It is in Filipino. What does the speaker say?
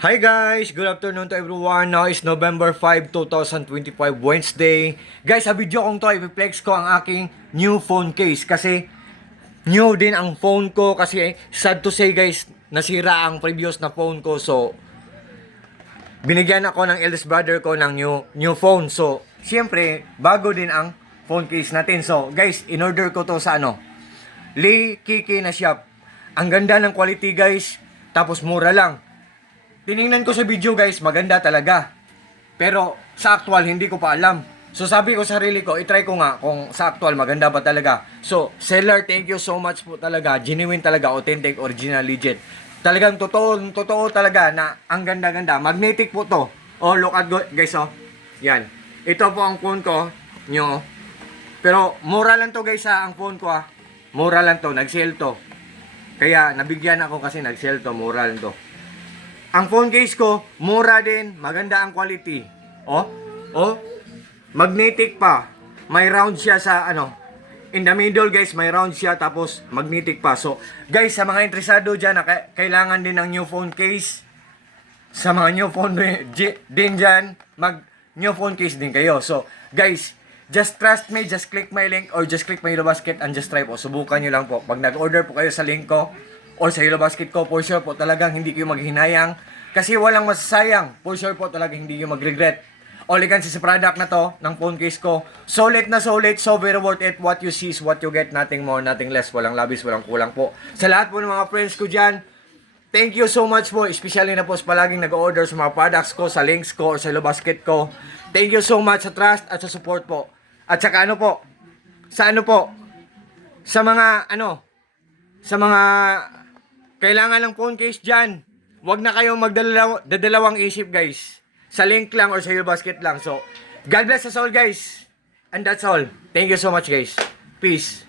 Hi guys! Good afternoon to everyone. Now is November 5, 2025, Wednesday. Guys, sa video kong to, i-flex ko ang aking new phone case. Kasi, new din ang phone ko. Kasi, sad to say guys, nasira ang previous na phone ko. So, binigyan ako ng eldest brother ko ng new phone. So, siyempre, bago din ang phone case natin. So, guys, in-order ko to sa Lee Kiki na shop. Ang ganda ng quality guys. Tapos, mura lang. Tiningnan ko sa video guys, maganda talaga. Pero sa actual, hindi ko pa alam. So sabi ko sa sarili ko, itry ko nga kung sa actual maganda ba talaga. So seller, thank you so much po talaga. Genuine talaga, authentic, original, legit. Talagang totoo talaga na ang ganda-ganda. Magnetic po to. Oh, look at guys oh. Yan. Ito po ang phone ko. Nyo. Pero mura lang to guys ang phone ko Mura lang to, nag-sale to. Kaya nabigyan ako kasi nag-sale to, mura lang to. Ang phone case ko, mura din, maganda ang quality. Magnetic pa. May round siya sa in the middle guys, may round siya tapos magnetic pa. So, guys, sa mga interesado dyan na kailangan din ng new phone case, sa mga new phone din dyan, new phone case din kayo. So, guys, just trust me, just click my link or just click my Yellow Basket and just try po. Subukan nyo lang po. Pag nag-order po kayo sa link ko, or sa Yellow Basket ko, for sure po talagang hindi kayo maghinayang. Kasi walang masasayang. For sure po talagang hindi kayo mag-regret. Oligan sa product na to, ng phone case ko. Solid na solid, so very worth it. What you see is what you get. Nothing more, nothing less. Walang labis, walang kulang po. Sa lahat po ng mga friends ko dyan, thank you so much po. Especially na po sa palaging nag-order sa mga products ko, sa links ko, or sa Yellow Basket ko. Thank you so much sa trust at sa support po. At saka sa mga kailangan ng phone case dyan, wag na kayong magdadalawang isip guys. Sa link lang or sa Yellow Basket lang. So, God bless us all guys. And that's all. Thank you so much guys. Peace.